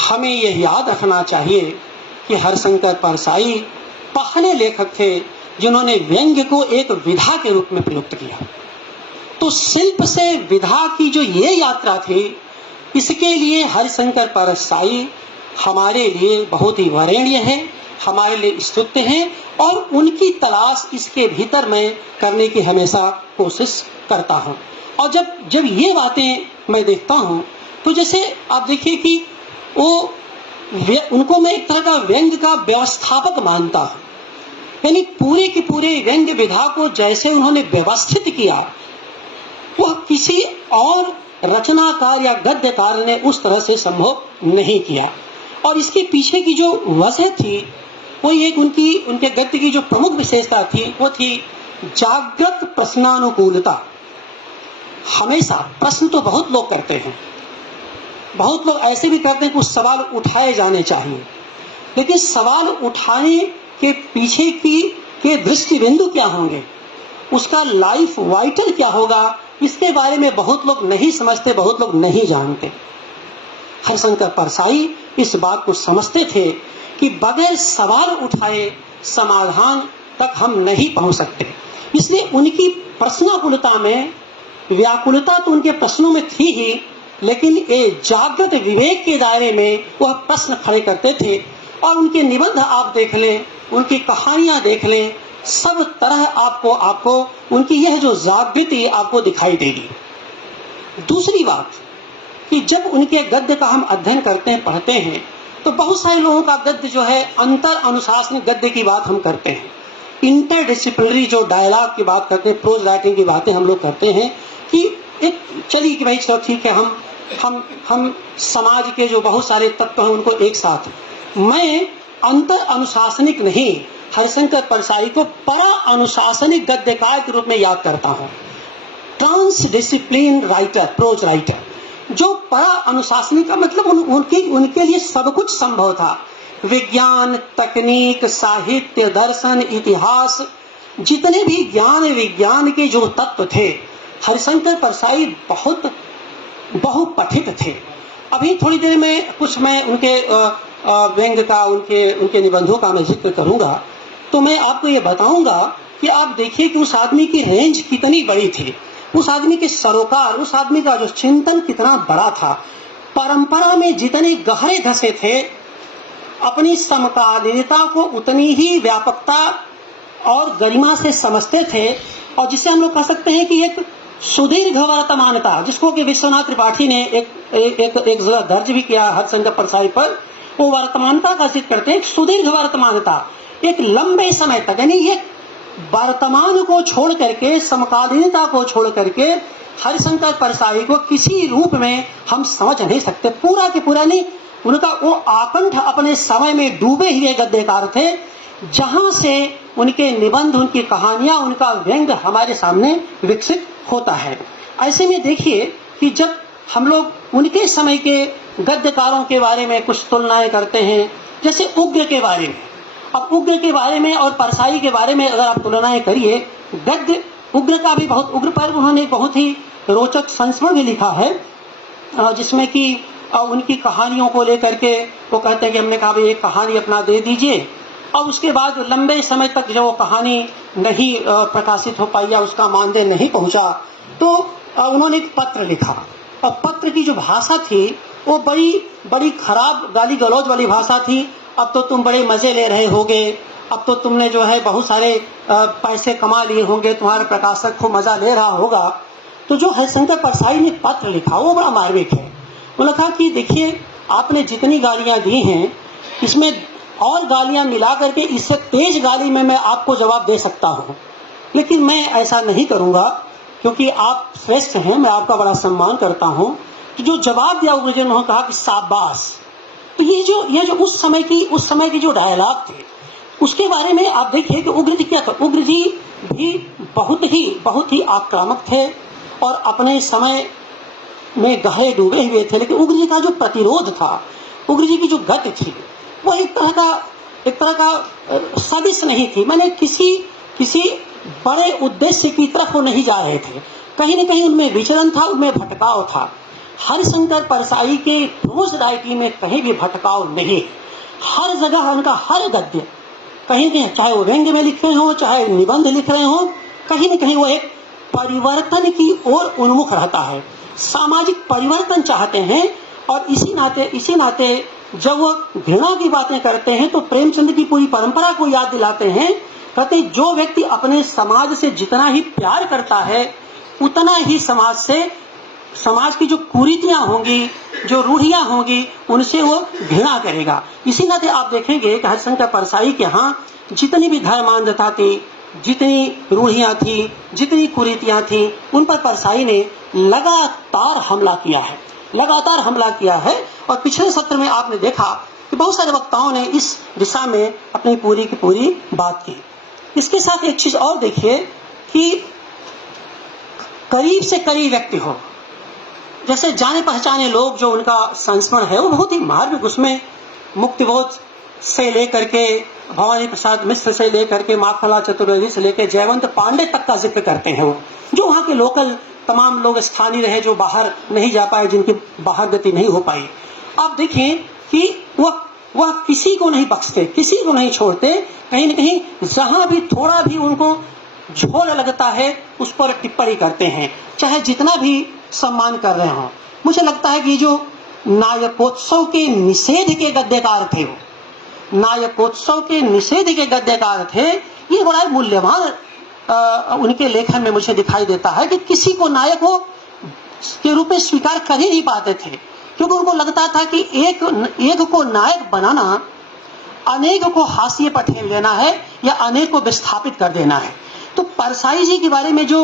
हमें यह याद रखना चाहिए कि हरिशंकर परसाई पहले लेखक थे जिन्होंने व्यंग्य को एक विधा के रूप में प्रयुक्त किया। तो शिल्प से विधा की जो ये यात्रा थी, इसके लिए हरिशंकर परसाई हमारे लिए बहुत ही वरेण्य है, हमारे लिए स्तुत्य है, और उनकी तलाश इसके भीतर मैं करने की हमेशा कोशिश करता हूँ। और जब ये बातें मैं देखता हूँ तो जैसे आप देखिए कि उनको मैं एक तरह का व्यंग्य का व्यवस्थापक मानता हूँ। यानी पूरे के पूरे व्यंग्य विधा को जैसे उन्होंने व्यवस्थित किया, वह किसी और रचनाकार या गद्यकार ने उस तरह से संभव नहीं किया। और इसके पीछे की जो वजह थी, वो एक उनके गद्य की जो प्रमुख विशेषता थी, वो थी जागृत प्रश्नानुकूलता। हमेशा प्रश्न तो बहुत लोग करते हैं, बहुत लोग ऐसे भी करते हैं कुछ सवाल उठाए जाने चाहिए, लेकिन सवाल उठाने के पीछे के दृष्टि बिंदु क्या होंगे, उसका लाइफ वाइटल क्या होगा, इसके बारे में बहुत लोग नहीं समझते, बहुत लोग नहीं जानते। हरिशंकर परसाई इस बात को समझते थे कि बगैर सवाल उठाए समाधान तक हम नहीं पहुंच सकते। इसलिए उनकी प्रश्नाकुलता में, व्याकुलता तो उनके प्रश्नों में थी ही, लेकिन ये जागृत विवेक के दायरे में वह प्रश्न खड़े करते थे। और उनके निबंध आप देख लें, उनकी कहानियां देख लें, सब तरह आपको उनकी यह जो जागृति आपको दिखाई देगी। दूसरी बात कि जब उनके गद्य का हम अध्ययन करते हैं, पढ़ते हैं, तो बहुत सारे लोगों का गद्य जो है अंतर अनुशासनिक गद्य की बात हम करते हैं, इंटरडिसिप्लिनरी जो डायलॉग की बात करते हैं, प्रोज राइटिंग की बातें हम लोग करते हैं कि एक चलिए कि भाई चलो ठीक है, हम समाज के जो बहुत सारे तत्व हैं उनको एक साथ। मैं अंतर अनुशासनिक नहीं, हरिशंकर परसाई को परा अनुशासनिक गद्यकार के रूप में याद करता हूँ। Trans discipline writer, prose writer, जो परा अनुशासनिक का मतलब उनके लिए सब कुछ संभव था। विज्ञान, तकनीक, साहित्य, दर्शन, इतिहास, जितने भी ज्ञान विज्ञान के जो तत्व थे, हरिशंकर परसाई बहुत बहुपठित थे। अभी थोड़ी देर में कुछ मैं उनके व्यंग्य का, उनके निबंधों का मैं जिक्र करूंगा, तो मैं आपको ये बताऊंगा कि आप देखिए कि उस आदमी की रेंज कितनी बड़ी थी, उस आदमी के सरोकार, उस आदमी का जो चिंतन कितना बड़ा था। परंपरा में जितने गहरे धसे थे, अपनी समकालीनता को उतनी ही व्यापकता और गरिमा से समझते थे। और जिसे हम लोग कह सकते हैं कि एक सुदीर्घ वर्तमानता, जिसको कि विश्वनाथ त्रिपाठी ने एक जगह दर्ज भी किया हरिशंकर परसाई पर, वो वर्तमानता का जिक्र करते हैं। सुदीर्घ वर्तमानता, एक लंबे समय तक, यानी ये वर्तमान को छोड़ करके, समकालीनता को छोड़ करके हरिशंकर परसाई को किसी रूप में हम समझ नहीं सकते। पूरा के पूरा नहीं, उनका वो आकंठ अपने समय में डूबे हुए गद्यकार थे, जहां से उनके निबंध, उनकी कहानियां, उनका व्यंग्य हमारे सामने विकसित होता है। ऐसे में देखिए कि जब हम लोग उनके समय के गद्यकारों के बारे में कुछ तुलनाएं करते हैं, जैसे उग्र के बारे में, अब उग्र के बारे में और परसाई के बारे में अगर आप तुलनाएं करिए, गद्य उग्र का भी बहुत, उग्र पर उन्होंने बहुत ही रोचक संस्मरण भी लिखा है, जिसमें कि उनकी कहानियों को लेकर के वो कहते हैं कि हमने कहा भाई एक कहानी अपना दे दीजिए, और उसके बाद लंबे समय तक जो कहानी नहीं प्रकाशित हो पाई या उसका मानदेय नहीं पहुंचा, तो उन्होंने एक पत्र लिखा। और पत्र की जो भाषा थी वो बड़ी खराब, गाली गलौज वाली भाषा थी। अब तो तुम बड़े मजे ले रहे होगे, अब तो तुमने जो है बहुत सारे पैसे कमा लिए होंगे, तुम्हारे प्रकाशक को मजा ले रहा होगा। तो जो हरिशंकर परसाई ने पत्र लिखा वो बड़ा मार्मिक है। उन्होंने कहा कि देखिए, आपने जितनी गालियां दी हैं, इसमें और गालियां मिला करके इससे तेज गाली में मैं आपको जवाब दे सकता हूं, लेकिन मैं ऐसा नहीं करूंगा क्योंकि आप श्रेष्ठ हैं, मैं आपका बड़ा सम्मान करता हूं। तो जो जवाब दिया उग्र जी ने, उन्होंने कहा कि शाबाश। तो ये जो उस समय की जो डायलॉग थे, उसके बारे में आप देखिए कि उग्र जी क्या था। उग्र जी भी बहुत ही आक्रामक थे और अपने समय में गहरे डूबे हुए थे, लेकिन उग्र जी का जो प्रतिरोध था, उग्र जी की जो गति थी, वो एक तरह का सदिश नहीं थी। मैंने किसी बड़े उद्देश्य की तरफ वो नहीं जा रहे थे, कहीं न कहीं उनमें विचलन था, उनमें भटकाव था। हरिशंकर परसाई के प्रोज राइटिंग में कहीं भी भटकाव नहीं। हर जगह उनका हर गद्य कहीं भी, चाहे वो व्यंग्य में लिख रहे हो, चाहे निबंध लिख रहे हो, कहीं न कहीं वो एक परिवर्तन की ओर उन्मुख रहता है, सामाजिक परिवर्तन चाहते हैं। और इसी नाते जब वो घृणा की बातें करते हैं तो प्रेमचंद की पूरी परंपरा को याद दिलाते हैं। कहते जो व्यक्ति अपने समाज से जितना ही प्यार करता है उतना ही समाज की जो कुरीतियां होंगी, जो रूढ़ियां होंगी, उनसे वो घृणा करेगा। इसी नाते आप देखेंगे कि हरिशंकर परसाई के यहाँ जितनी भी धर्मांधता थी, जितनी रूढ़ियां थी, जितनी कुरीतियां थी, उन पर परसाई ने लगातार हमला किया है। और पिछले सत्र में आपने देखा कि बहुत सारे वक्ताओं ने इस दिशा में अपनी पूरी की पूरी बात की। इसके साथ एक चीज और देखिए कि करीब से करीब व्यक्ति हो, जैसे जाने पहचाने लोग, जो उनका संस्मरण है वो बहुत ही मार्मिक, उसमें मुक्तिबोध से लेकर के भवानी प्रसाद मिश्र से लेकर के माखनलाल चतुर्वेदी से लेकर जयवंत पांडे तक का जिक्र करते हैं। वो जो वहाँ के लोकल तमाम लोग स्थानीय रहे, जो बाहर नहीं जा पाए, जिनकी बाहर गति नहीं हो पाई। आप देखें कि वह किसी को नहीं बख्शते, किसी को नहीं छोड़ते। कहीं न कहीं जहां भी थोड़ा भी उनको झोल लगता है उस पर टिप्पणी करते हैं, चाहे जितना भी सम्मान कर रहे हों। मुझे लगता है कि जो नायकोत्सव के निषेध के गद्यकार थे, वो नायकोत्सव के निषेध के गद्यकार थे, ये बड़ा मूल्यवान उनके लेखन में मुझे दिखाई देता है कि किसी को नायक के रूप में स्वीकार कर ही नहीं पाते थे, क्योंकि उनको लगता था कि एक को नायक बनाना अनेक को हाशिए पर ठेल देना है या अनेक को विस्थापित कर देना है। तो परसाई जी के बारे में जो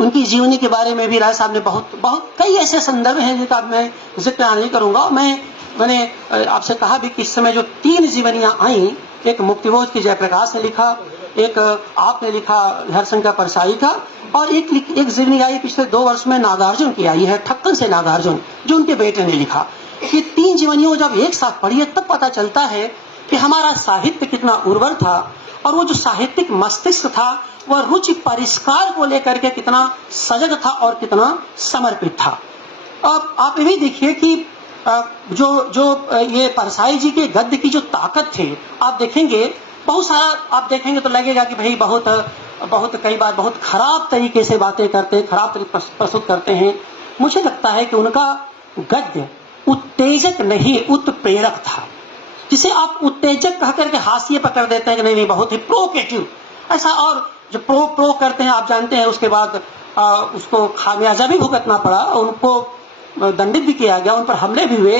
उनकी जीवनी के बारे में भी राय साहब ने बहुत कई ऐसे संदर्भ हैं जिनका मैं जिक्र नहीं करूंगा। मैंने आपसे कहा भी कि इस समय जो 3 जीवनियां आई, एक मुक्तिबोध की जयप्रकाश ने लिखा, एक आपने लिखा हरिशंकर परसाई का, और एक जीवनी आई पिछले 2 वर्ष में नागार्जुन की आई है, ठक्कन से नागार्जुन, जो उनके बेटे ने लिखा। ये 3 जीवनियों जब एक साथ पढ़ी तब पता चलता है कि हमारा साहित्य कितना उर्वर था, और वो जो साहित्यिक मस्तिष्क था वह रुचि परिष्कार को लेकर के कितना सजग था और कितना समर्पित था। अब आप ये भी देखिए कि जो ये परसाई जी के गद्य की जो ताकत थी, आप देखेंगे बहुत सारा, आप देखेंगे तो लगेगा कि भाई बहुत कई बार बहुत खराब तरीके से बातें करते हैं, खराब तरीके प्रस्तुत करते हैं। मुझे लगता है कि उनका गद्य उत्तेजक नहीं उत्प्रेरक था, जिसे आप उत्तेजक कह करके हाशिए पकड़ देते हैं कि नहीं बहुत ही प्रोवोकेटिव ऐसा। और जो प्रो करते हैं आप जानते हैं, उसके बाद उसको खामियाजा भी भुगतना पड़ा, उनको दंडित भी किया गया, उन पर हमले भी हुए,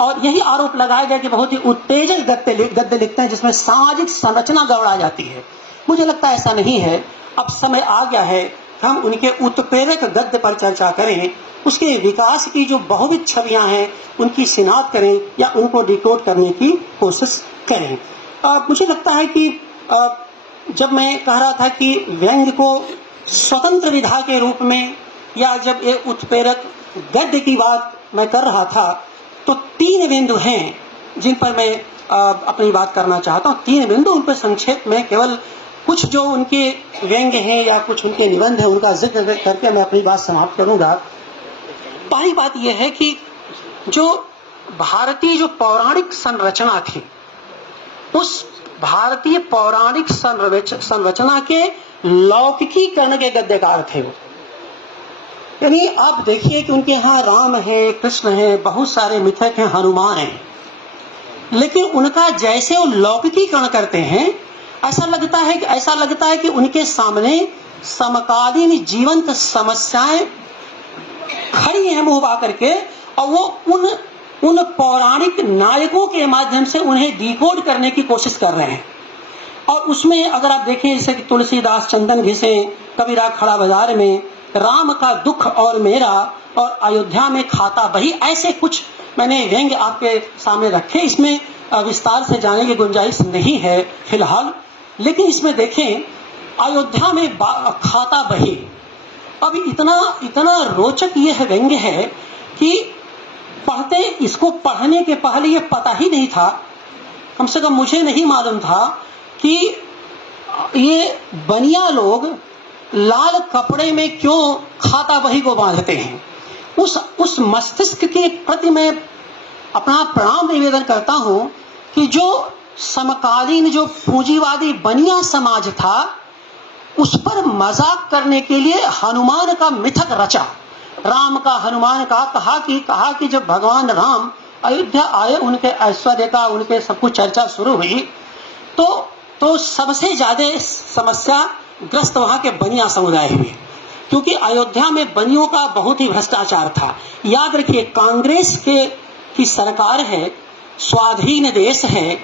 और यही आरोप लगाया गया कि बहुत ही उत्तेजक गद्य लिखते हैं जिसमें सामाजिक संरचना गड़बड़ा जाती है। मुझे लगता है ऐसा नहीं है। अब समय आ गया है कि हम उनके उत्प्रेरक गद्य पर चर्चा करें, उसके विकास की जो बहुविध छवियां हैं उनकी शिनाख्त करें या उनको डिकोड करने की कोशिश करें। मुझे लगता है कि जब मैं कह रहा था कि व्यंग्य को स्वतंत्र विधा के रूप में, या जब ये उत्प्रेरक गद्य की बात मैं कर रहा था, तो 3 बिंदु हैं जिन पर मैं अपनी बात करना चाहता हूँ। 3 बिंदु, उन पर संक्षेप में केवल कुछ जो उनके व्यंग्य हैं या कुछ उनके निबंध हैं उनका जिक्र करके मैं अपनी बात समाप्त करूंगा। पहली बात यह है कि जो भारतीय जो पौराणिक संरचना थी, उस भारतीय पौराणिक संरचना के लौकिकीकरण के गद्यकार थे वो। यानी आप देखिए कि उनके यहाँ राम है, कृष्ण है, बहुत सारे मिथक हैं, हनुमान हैं, लेकिन उनका जैसे वो लौकिकीकरण करते हैं ऐसा लगता है कि उनके सामने समकालीन जीवंत समस्याएं खड़ी हैं मुंह बा करके, और वो उन पौराणिक नायकों के माध्यम से उन्हें डिकोड करने की कोशिश कर रहे हैं। और उसमें अगर आप देखें, जैसे कि तुलसीदास चंदन घिसे, कबीरा खड़ा बाजार में, राम का दुख और मेरा, और अयोध्या में खाता बही, ऐसे कुछ मैंने व्यंग्य आपके सामने रखे। इसमें विस्तार से जाने की गुंजाइश नहीं है फिलहाल, लेकिन इसमें देखें अयोध्या में खाता बही। अब इतना रोचक यह व्यंग्य है कि इसको पढ़ने के पहले ये पता ही नहीं था, कम से कम मुझे नहीं मालूम था कि ये बनिया लोग लाल कपड़े में क्यों खाता बही को बांधते हैं। उस मस्तिष्क के प्रति मैं अपना प्रणाम निवेदन करता हूं कि जो समकालीन जो पूंजीवादी बनिया समाज था उस पर मजाक करने के लिए हनुमान का मिथक रचा। राम का हनुमान का कहा कि जब भगवान राम अयोध्या आए, उनके ऐश्वर्य का, उनके सब कुछ चर्चा शुरू हुई तो सबसे ज्यादा समस्या ग्रस्त वहां के बनिया समुदाय हुए, क्योंकि अयोध्या में बनियों का बहुत ही भ्रष्टाचार था। याद रखिए, कांग्रेस की सरकार है, स्वाधीन देश है,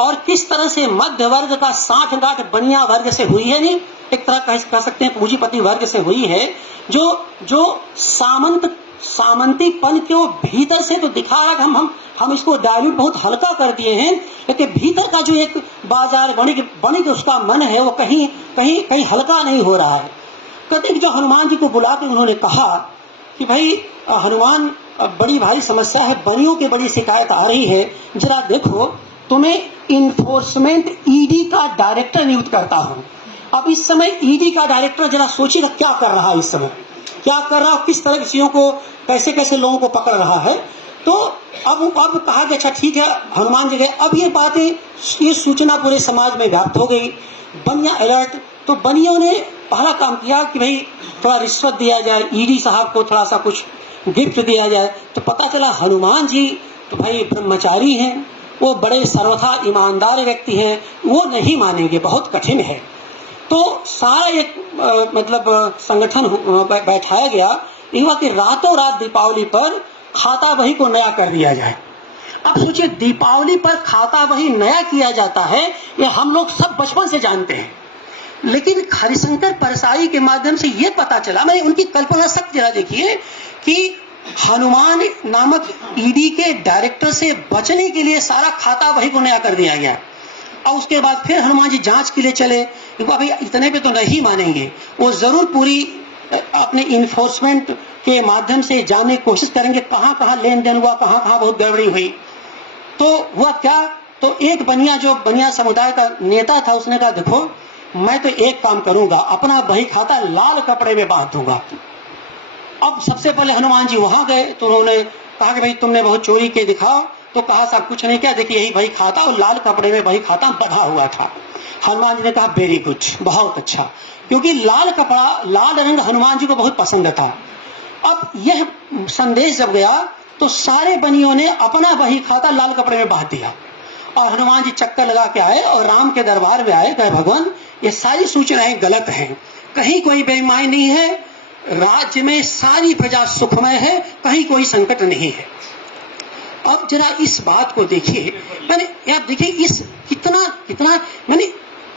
और किस तरह से मध्य वर्ग का साठगांठ बनिया वर्ग से हुई है, नहीं एक तरह कह सकते हैं पूंजीपति वर्ग से हुई है, जो सामंतीपन के वो भीतर से तो दिखा रहा है। हम इसको डायल्यूट बहुत हल्का कर दिए हैं, लेकिन भीतर का जो एक बाजार वणिक उसका मन है वो कहीं हल्का नहीं हो रहा है। कहते जो हनुमान जी को बुला के उन्होंने कहा कि भाई हनुमान, बड़ी भारी समस्या है, बनियों की बड़ी शिकायत आ रही है, जरा देखो तुम्हें इन्फोर्समेंट ईडी का डायरेक्टर नियुक्त करता हूं। अब इस समय ईडी का डायरेक्टर जरा सोचिएगा क्या कर रहा है, इस समय क्या कर रहा है, किस तरह की चीजों को, कैसे लोगों को पकड़ रहा है। तो अब कहा कि अच्छा ठीक है, हनुमान जी गए। अब ये सूचना पूरे समाज में व्याप्त हो गई, बनिया अलर्ट। तो बनियों ने पहला काम किया कि भाई थोड़ा रिश्वत दिया जाए, ईडी साहब को थोड़ा सा कुछ गिफ्ट दिया जाए। तो पता चला हनुमान जी तो भाई ब्रह्मचारी हैं, वो बड़े सर्वथा ईमानदार व्यक्ति हैं, वो नहीं मानेंगे, बहुत कठिन है। तो सारा एक संगठन बैठाया गया, ये हुआ कि रातों रात दीपावली पर खाता बही को नया कर दिया जाए। अब सोचिए, दीपावली पर खाता बही नया किया जाता है, ये हम लोग सब बचपन से जानते हैं, लेकिन हरिशंकर परसाई के माध्यम से ये पता चला, मैं उनकी कल्पना शक्ति जरा देखिए, कि हनुमान नामक ईडी के डायरेक्टर से बचने के लिए सारा खाता बही को नया कर दिया गया। और उसके बाद फिर हनुमान जी जांच के लिए चले, अभी इतने पे तो नहीं मानेंगे, वो जरूर पूरी अपने इन्फोर्समेंट के माध्यम से जानने की कोशिश करेंगे कहां कहां लेन देन हुआ, कहां कहां बहुत गड़बड़ी हुई। तो हुआ क्या, तो एक बनिया, जो बनिया समुदाय का नेता था, उसने कहा देखो मैं तो एक काम करूंगा, अपना बही खाता लाल कपड़े में बांध दूंगा। अब सबसे पहले हनुमान जी वहां गए, तो उन्होंने कहा कि भाई तुमने बहुत चोरी के दिखाओ। तो कहा साहब कुछ नहीं किया, देखिए यही बही खाता, और लाल कपड़े में बही खाता बंधा हुआ था। हनुमान जी ने कहा वेरी गुड, बहुत अच्छा, क्योंकि लाल कपड़ा, लाल रंग हनुमान जी को बहुत पसंद था। अब यह संदेश जब गया तो सारे बनियों ने अपना बही खाता लाल कपड़े में बांध दिया, और हनुमान जी चक्कर लगा के आए और राम के दरबार में आए, कहे भगवान ये सारी सूचनाएं गलत हैं, कहीं कोई बेईमानी नहीं है, राज्य में सारी प्रजा सुखमय है, कहीं कोई संकट नहीं है। अब जरा इस बात को देखिए, मैंने यार देखिए इस कितना मैंने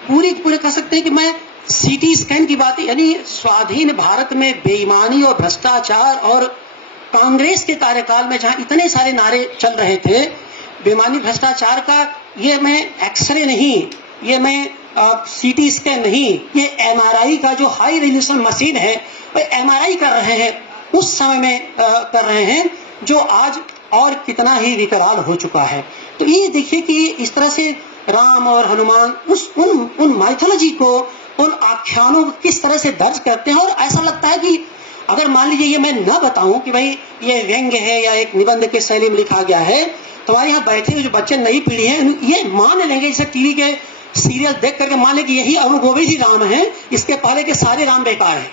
पूरे कह सकते हैं कि मैं सीटी स्कैन की बात, यानी स्वाधीन भारत में बेईमानी और भ्रष्टाचार और कांग्रेस के कार्यकाल में जहां इतने सारे नारे चल रहे थे बेईमानी भ्रष्टाचार का, ये मैं एक्सरे नहीं, ये मैं सीटी स्कैन नहीं, ये एमआरआई का जो हाई रेजोल्यूशन मशीन है वो एमआरआई कर रहे हैं, उस समय में कर रहे हैं, जो आज और कितना ही विकराल हो चुका है। तो ये देखिए कि इस तरह से राम और हनुमान उन माइथोलॉजी को, उन आख्यानों को किस तरह से दर्ज करते हैं। और ऐसा लगता है कि अगर मान लीजिए ये मैं न बताऊं कि भाई ये व्यंग्य है या एक निबंध के शैली में लिखा गया है, तो हमारे यहाँ बैठे हुए जो बच्चे नई पीढ़ी है ये मान लेंगे, जैसे टीवी के सीरियल देख करके मान लें कि यही अरुण गोविल ही राम है, इसके पहले के सारे राम बेकार हैं।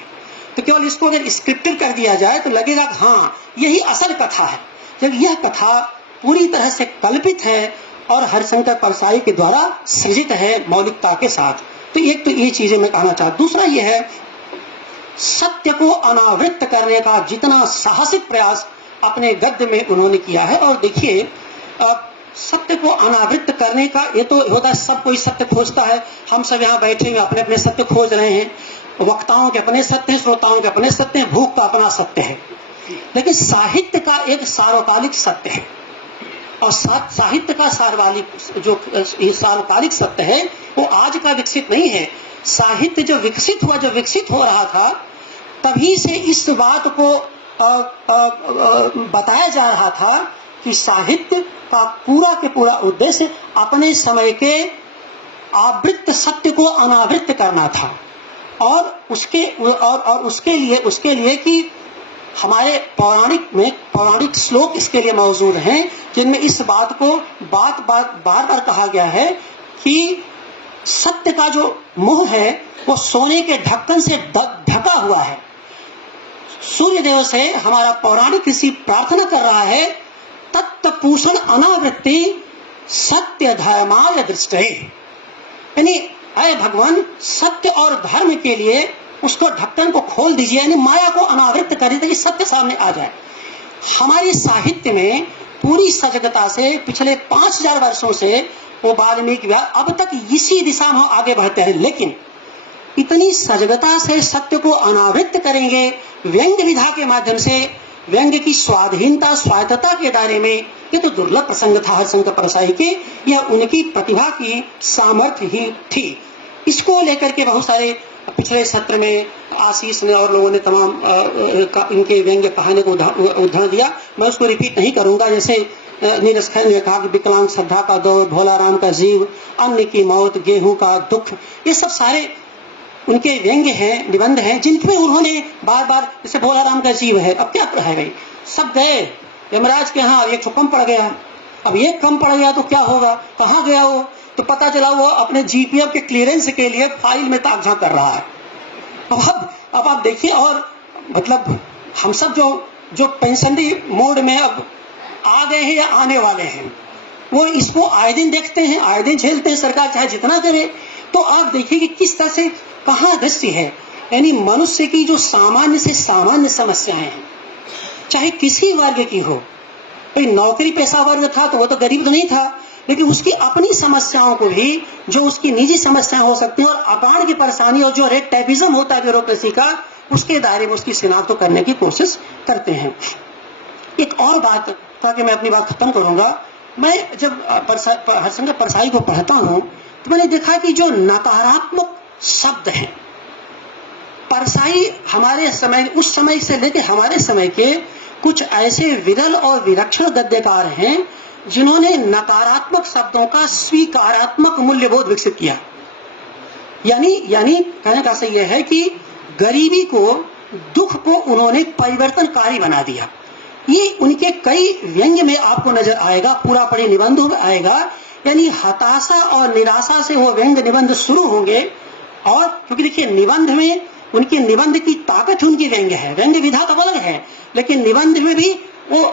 तो केवल इसको अगर स्क्रिप्टेड कर दिया जाए तो लगेगा हाँ यही असल कथा है, जब यह कथा पूरी तरह से कल्पित है और हरिशंकर परसाई के द्वारा सृजित है मौलिकता के साथ। तो एक तो ये चीजें मैं कहना चाहता। दूसरा ये है, सत्य को अनावृत करने का जितना साहसिक प्रयास अपने गद्य में उन्होंने किया है। और देखिए सत्य को अनावृत करने का ये तो होता है, सब कोई सत्य खोजता है, हम सब यहाँ बैठे हुए अपने अपने सत्य खोज रहे हैं, वक्ताओं के अपने सत्य हैं, श्रोताओं के अपने सत्य हैं, भूख का अपना सत्य है। लेकिन साहित्य का एक सार्वकालिक सत्य है, और साहित्य का सार्वकालिक सत्य है वो आज का विकसित नहीं है। साहित्य जो विकसित हो रहा था, तभी से इस बात को बताया जा रहा था कि साहित्य का पूरा के पूरा उद्देश्य अपने समय के आवृत्त सत्य को अनावृत्त करना था, और उसके लिए कि हमारे पौराणिक श्लोक इसके लिए मौजूद हैं जिनमें इस बात को बार बार कहा गया है कि सत्य का जो मुंह है वो सोने के ढक्कन से ढका हुआ है। सूर्य देव से हमारा पौराणिक ऋषि प्रार्थना कर रहा है, तत्पूषण अनावृत्ति सत्य धर्माय दृष्टे, यानी अय भगवान सत्य और धर्म के लिए उसको ढक्कन को खोल दीजिए, यानी माया को अनावृत कर दीजिए, सत्य सामने आ जाए। हमारे साहित्य में पूरी सजगता से पिछले 5000 वर्षों से वो वाल्मीकि अब तक इसी दिशा में आगे बढ़ते हैं, लेकिन इतनी सजगता से सत्य को अनावृत करेंगे व्यंग विधा के माध्यम से, व्यंग की स्वाधीनता स्वायत्तता के दायरे में, ये तो दुर्लभ प्रसंग था हरिशंकर परसाई के, यह उनकी प्रतिभा की सामर्थ्य ही थी। इसको लेकर के बहुत सारे पिछले सत्र में आशीष ने और लोगों ने तमाम इनके व्यंग्य कहानी को उदाहरण दिया, मैं उसको रिपीट नहीं करूंगा। जैसे नीरज खैर ने कहा कि विकलांग श्रद्धा का दौर, भोला राम का जीव, अन्न की मौत, गेहूं का दुख, ये सब सारे उनके व्यंग्य हैं, निबंध हैं, जिनमें उन्होंने बार बार, जैसे भोला राम का जीव है, अब क्या है भाई, सब गए यमराज के यहाँ, एक कम पड़ गया, अब ये कम पड़ गया तो क्या होगा, कहाँ गया वो, तो पता चला वो अपने जीपीएफ के क्लियरेंस के लिए फाइल में ताक-झांक कर रहा है। अब आप देखिए, और मतलब हम सब जो पेंशनरी मोड में अब आ गए हैं या आने वाले हैं, वो इसको आए दिन देखते हैं, आए दिन झेलते हैं, सरकार चाहे जितना करे। तो आप देखिए कि किस तरह से कहाँ दृष्टि है, यानी मनुष्य की जो सामान्य से सामान्य समस्याएं हैं, चाहे किसी वर्ग की हो, कोई नौकरी पेशा वर्ग था तो वो तो गरीब तो नहीं था, लेकिन उसकी अपनी समस्याओं को भी, जो उसकी निजी समस्याएं हो सकती हैं और अपार की परेशानी और जो रेड टैपिज्म होता है ब्यूरोक्रेसी का, उसके दायरे में उसकी शिनाख्त करने की कोशिश करते हैं। एक और बात, ताकि मैं अपनी बात खत्म करूंगा, मैं जब हरिशंकर परसाई को पढ़ता हूं तो मैंने देखा कि जो नकारात्मक शब्द हैं, परसाई हमारे समय, उस समय से लेकर हमारे समय के कुछ ऐसे विरल और विलक्षण गद्यकार हैं जिन्होंने नकारात्मक शब्दों का स्वीकारात्मक मूल्यबोध विकसित किया। यानी कहने का सही है कि गरीबी को, दुख को उन्होंने परिवर्तनकारी बना दिया। ये उनके कई व्यंग्य में आपको नजर आएगा, पूरा पढ़े निबंधों में आएगा, यानी हताशा और निराशा से वो व्यंग्य निबंध शुरू होंगे। और क्योंकि देखिए निबंध में, उनके निबंध की ताकत उनकी व्यंग्य है, व्यंग्य विधा तो अलग है, लेकिन निबंध में भी वो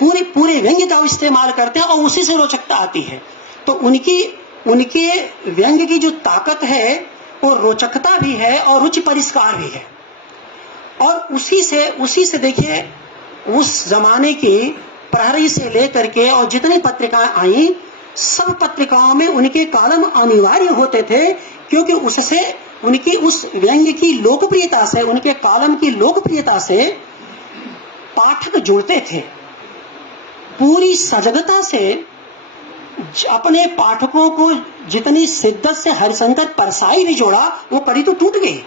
पूरे व्यंग्य का इस्तेमाल करते हैं और उसी से रोचकता आती है। तो उनके व्यंग्य की जो ताकत है वो रोचकता भी है और रुचि परिष्कार भी है। और उसी से देखिए उस जमाने की प्रहरी से लेकर के और जितनी पत्रिकाएं आई, सब पत्रिकाओं में उनके कॉलम अनिवार्य होते थे, क्योंकि उससे उनकी उस व्यंग्य की लोकप्रियता से, उनके कॉलम की लोकप्रियता से पाठक जुड़ते थे। पूरी सजगता से अपने पाठकों को जितनी शिद्दत से हरिशंकर परसाई ने जोड़ा, वो कड़ी तो टूट गई।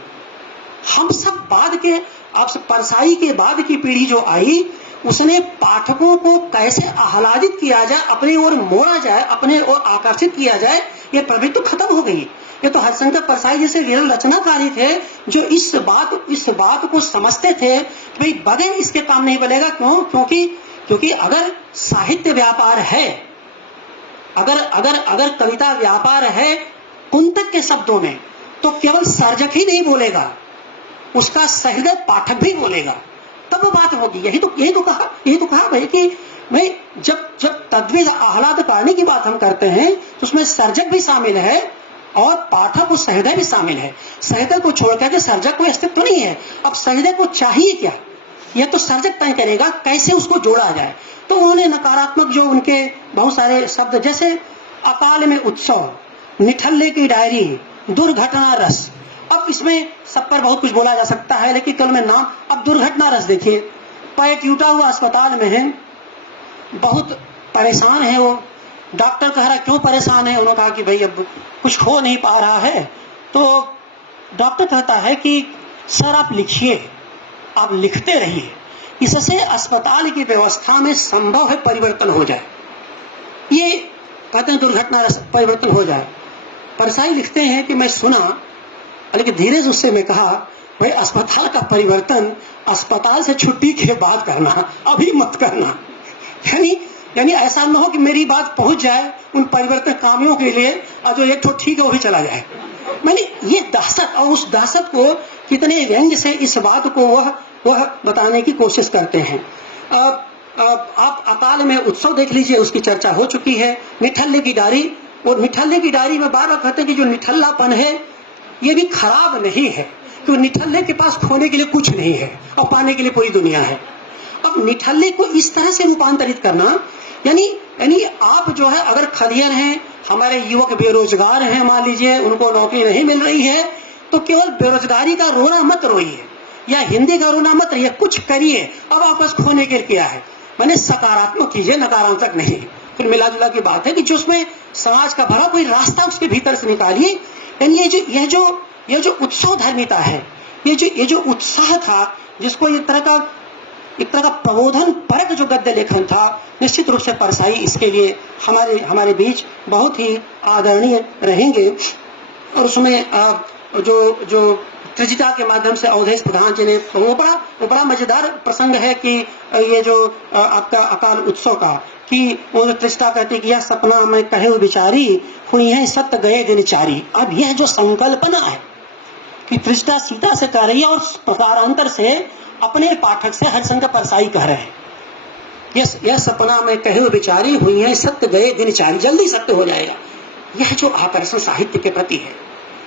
हम सब बाद के, अब परसाई के बाद की पीढ़ी जो आई, उसने पाठकों को कैसे आह्लादित किया जाए, अपनी ओर मोड़ा जाए, अपने ओर आकर्षित किया जाए, ये प्रवृत्ति तो खत्म हो गई। ये तो हरिशंकर परसाई जैसे विरल रचनाकारी थे जो इस बात को समझते थे कि भाई बगैर इसके काम नहीं बनेगा। क्योंकि अगर साहित्य व्यापार है, अगर कविता व्यापार है कुंतक के शब्दों में, तो केवल सर्जक ही नहीं बोलेगा, उसका सहृदय पाठक भी बोलेगा, तब बात होगी। यही तो कहा भाई कि भाई जब तद्विध आह्लाद करने की बात हम करते हैं तो उसमें सर्जक भी शामिल है और पाठक और सहृदय भी शामिल है। सहृदय को छोड़कर के सर्जक कोई अस्तित्व नहीं है। अब सहृदय को चाहिए क्या, यह तो सर्जक तय करेगा कैसे उसको जोड़ा जाए। तो उन्होंने नकारात्मक जो उनके बहुत सारे शब्द, जैसे अकाल में उत्सव, निठल्ले की डायरी, दुर्घटना रस। अब इसमें सब पर बहुत कुछ बोला जा सकता है, लेकिन कल में नाम, अब दुर्घटना रस देखिए, पैर टूटा हुआ अस्पताल में है, बहुत परेशान है वो, डॉक्टर कह रहा क्यों परेशान है, उन्होंने कहा कि भाई अब कुछ हो नहीं पा रहा है। तो डॉक्टर कहता है कि सर आप लिखिए, आप लिखते रहिए, इससे अस्पताल की व्यवस्था में संभव है परिवर्तन हो जाए। ये कहते हैं दुर्घटना परिवर्तन हो जाए। परसाई लिखते हैं कि मैं सुना, लेकिन धीरे से उससे मैं कहा भाई अस्पताल का परिवर्तन अस्पताल से छुट्टी के बाद करना, अभी मत करना। यानी ऐसा न हो कि मेरी बात पहुंच जाए उन परिवर्तन कामियों के लिए और जो एक तो ठीक है वो भी चला जाए। मैंने ये दहशत, और उस दहशत को कितने व्यंग्य से इस बात को वह बताने की कोशिश करते हैं। आप अकाल में उत्सव देख लीजिए, उसकी चर्चा हो चुकी है। निठल्ले की डारी, और निठल्ले की डायरी में बार बार कहते हैं कि जो निठल्लापन है ये भी खराब नहीं है, तो निठल्ले के पास खोने के लिए कुछ नहीं है और पाने के लिए पूरी दुनिया है। अब निठल्ले को इस तरह से रूपांतरित करना, यानी आप जो है अगर खलियन हैं, हमारे युवक बेरोजगार हैं, मान लीजिए उनको नौकरी नहीं मिल रही है, तो केवल बेरोजगारी का रोना मत रोइए या हिंदी का रोना मत रहिए, कुछ करिए। अब आप बस खोने के लिए किया है, मैंने सकारात्मक कीजिए, नकारात्मक नहीं। फिर मिला जुला की बात है कि जो उसमें समाज का भला कोई रास्ता उसके भीतर से निकालिए। यानी ये जो उत्सव धर्मिता है, ये जो उत्साह था, जिसको एक तरह का प्रबोधन परक जो गद्य लेखन था, निश्चित रूप से परसाई इसके लिए हमारे बीच बहुत ही आदरणीय रहेंगे। और उसमें जो त्रिजिता के माध्यम से अवधेश प्रधान जी ने, वो बड़ा मजेदार प्रसंग है कि ये जो आपका अकाल उत्सव का, कि वो त्रिजिता कहती कि यह सपना मैं कहे विचारी, हुई है सत्य गए दिन चारी। अब यह जो संकल्पना है कि त्रिजिता सीता से कह रही है और प्रकारांतर से अपने पाठक से हरिशंकर परसाई कह रहे हैं, यह सपना में कहे विचारी, हुई है सत्य गए दिन चारी, जल्दी सत्य हो जाएगा। यह जो आकर्षण साहित्य के प्रति है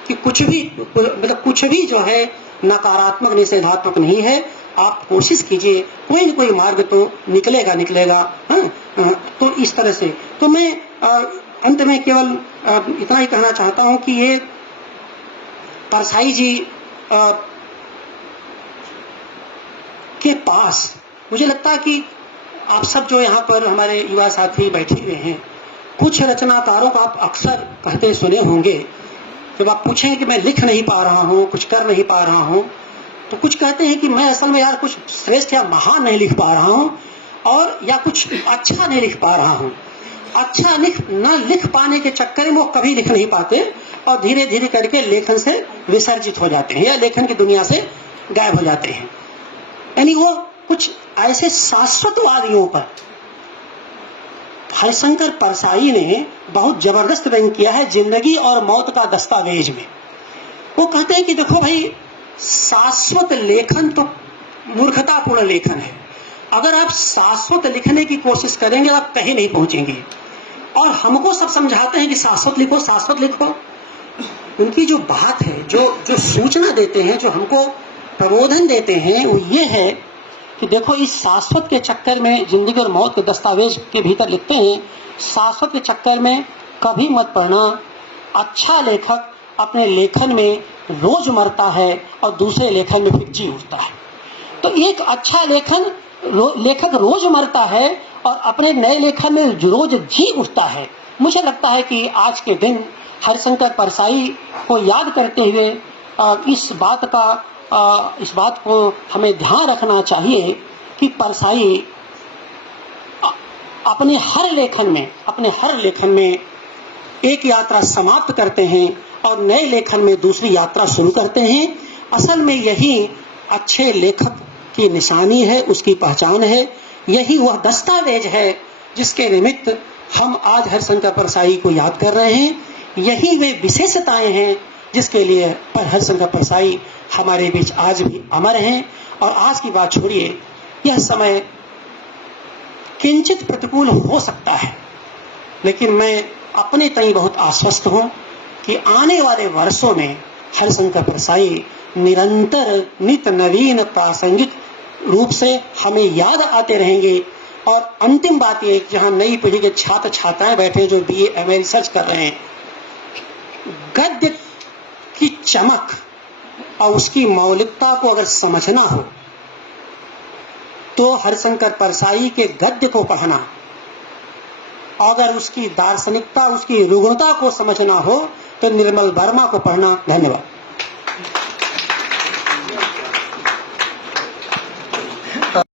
कि कुछ भी जो है नकारात्मक निषेधात्मक नहीं है। आप कोशिश कीजिए, कोई न कोई मार्ग तो निकलेगा। तो इस तरह से तो मैं अंत में केवल इतना ही कहना चाहता हूं कि ये परसाई जी के पास मुझे लगता है कि आप सब जो यहाँ पर हमारे युवा साथी बैठे हुए हैं, कुछ रचनाकारों को आप अक्सर कहते सुने होंगे, जब आप पूछें कि मैं लिख नहीं पा रहा हूँ, कुछ कर नहीं पा रहा हूँ, तो कुछ कहते हैं कि मैं असल में यार कुछ श्रेष्ठ या महान नहीं लिख पा रहा हूँ, और या कुछ अच्छा नहीं लिख पा रहा हूँ। अच्छा न लिख पाने के चक्कर में वो कभी लिख नहीं पाते और धीरे धीरे करके लेखन से विसर्जित हो जाते हैं या लेखन की दुनिया से गायब हो जाते हैं। यानी वो कुछ ऐसे शाश्वतवादियों पर हरिशंकर परसाई ने बहुत जबरदस्त व्यंग किया है जिंदगी और मौत का दस्तावेज में। वो कहते हैं कि देखो भाई, शाश्वत लेखन तो मूर्खतापूर्ण लेखन है। अगर आप शाश्वत लिखने की कोशिश करेंगे आप कहीं नहीं पहुंचेंगे। और हमको सब समझाते हैं कि शाश्वत लिखो। उनकी जो बात है, जो सूचना देते हैं, जो हमको प्रबोधन देते हैं, वो ये है कि देखो, इस शाश्वत के चक्कर में, जिंदगी और मौत के दस्तावेज के भीतर लिखते हैं, शाश्वत के चक्कर में कभी मत पड़ना। अच्छा लेखक अपने लेखन में रोज मरता है और दूसरे लेखन में फिर जी उठता है। तो एक अच्छा लेखक रोज मरता है और अपने नए लेखन में रोज जी उठता है। मुझे लगता है कि आज के दिन हरिशंकर परसाई को याद करते हुए इस बात को हमें ध्यान रखना चाहिए कि परसाई अपने हर लेखन में एक यात्रा समाप्त करते हैं और नए लेखन में दूसरी यात्रा शुरू करते हैं। असल में यही अच्छे लेखक की निशानी है, उसकी पहचान है। यही वह दस्तावेज है जिसके निमित्त हम आज हरिशंकर परसाई को याद कर रहे हैं। यही वे विशेषताएं हैं जिसके लिए हरिशंकर परसाई हमारे बीच आज भी अमर हैं। और आज की बात छोड़िए, यह समय किंचित प्रतिकूल हो सकता है, लेकिन मैं अपने तई बहुत आश्वस्त हूं कि आने वाले वर्षों में हरिशंकर परसाई निरंतर नित नवीन प्रासंगिक रूप से हमें याद आते रहेंगे। और अंतिम बात ये, जहां नई पीढ़ी के छात्र छात्राएं बैठे हैं जो BA MA रिसर्च कर रहे हैं, गद्य की चमक और उसकी मौलिकता को अगर समझना हो तो हरिशंकर परसाई के गद्य को पढ़ना, अगर उसकी दार्शनिकता, उसकी रुग्णता को समझना हो तो निर्मल वर्मा को पढ़ना। धन्यवाद।